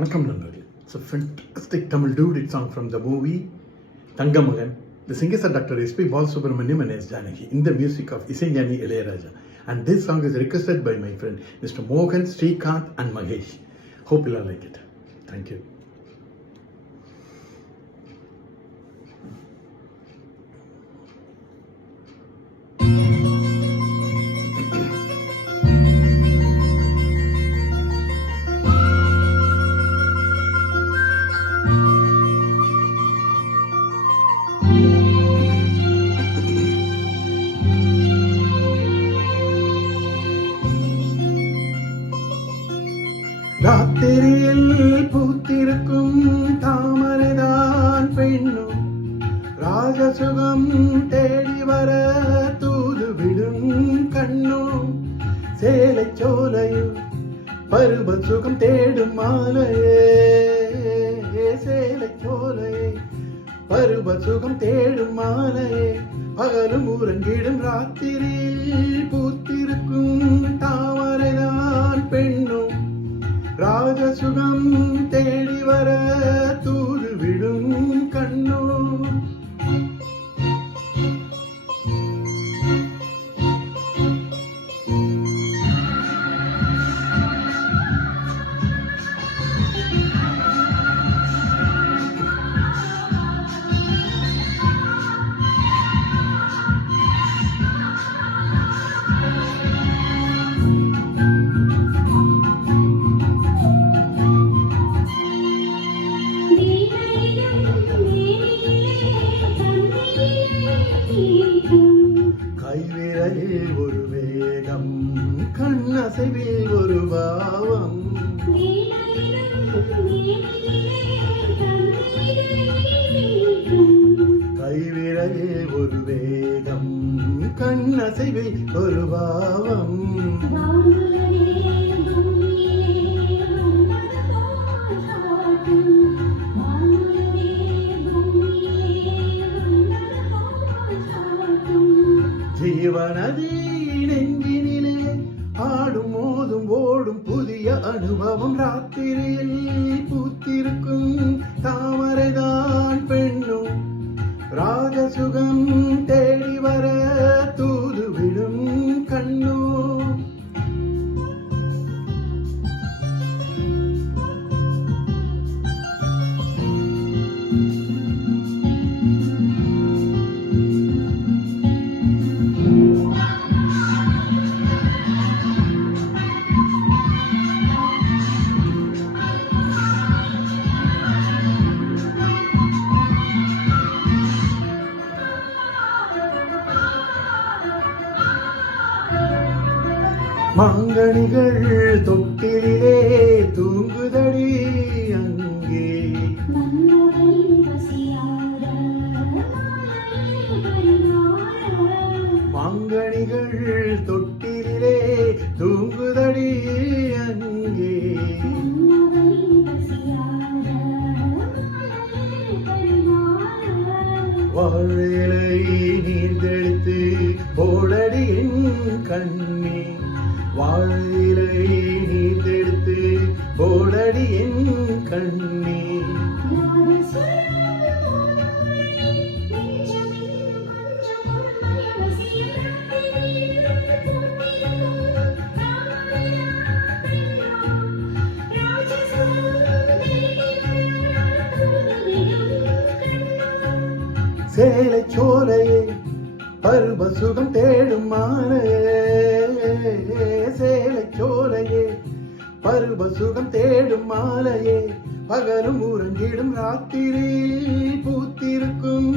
Vanakkam Nandari. It's a fantastic Tamil dude song from the movie Tangamagan. The singers are Dr. S.P. Balasubramaniam and S. Janaki in the music of Isenjani Ilayaraja. And this song is requested by my friend Mr. Mohan, Srikanth and Mahesh. Hope you'll like it. Thank you. ராத்திரியில் பூத்திருக்கும் தாமரைதான் பெண்ணும் ராஜசுகம் தேடி வர தூதுவிடும் கண்ணும் சேலை சோலையும் பருவ சுகம் தேடும் மாலையே சேலை சோலையே பருவ சுகம் தேடும் மாலையே பகலும் உறங்கிடும் ராத்திரியில் பூத்திருக்கும் தாமரைதான் பெண்ணும் ராஜசுகம் தேடி வர தூது விடும் கண்ணோ. கைவிரலில் ஒரு வேகம் கண்ணசைவில் ஒரு பாவம் கைவிரலில் ஒரு வேகம் கண்ணசைவில் ஒரு பாவம் ஜீவனதி நெஞ்சினிலே ஆடும் மோதும் ஓடும் புதிய அனுபவம் ராத்திரியில் பூத்திருக்கும் தாமரைதான் பெண்ணும் ராஜசுகம் தேடி வர தூது விடும் கண்ணோ. மாங்கனிகள் தொட்டிலே தூங்குதடி அங்கே மாங்கனிகள் தொட்டிலே தூங்குதடி அங்கே வாழலை நீர்ந்தெடுத்து போடடி என் கண்ணே வாழலை நீர்ந்தெடுத்து போடடி என் கண்ணே. சேலை சோலையே பருவ சுகம் தேடும் மாலையே சேலை சோலையே பருவ சுகம் தேடும் மாலையே பகலும் உறங்கிடும் ராத்திரியில் பூத்திருக்கும்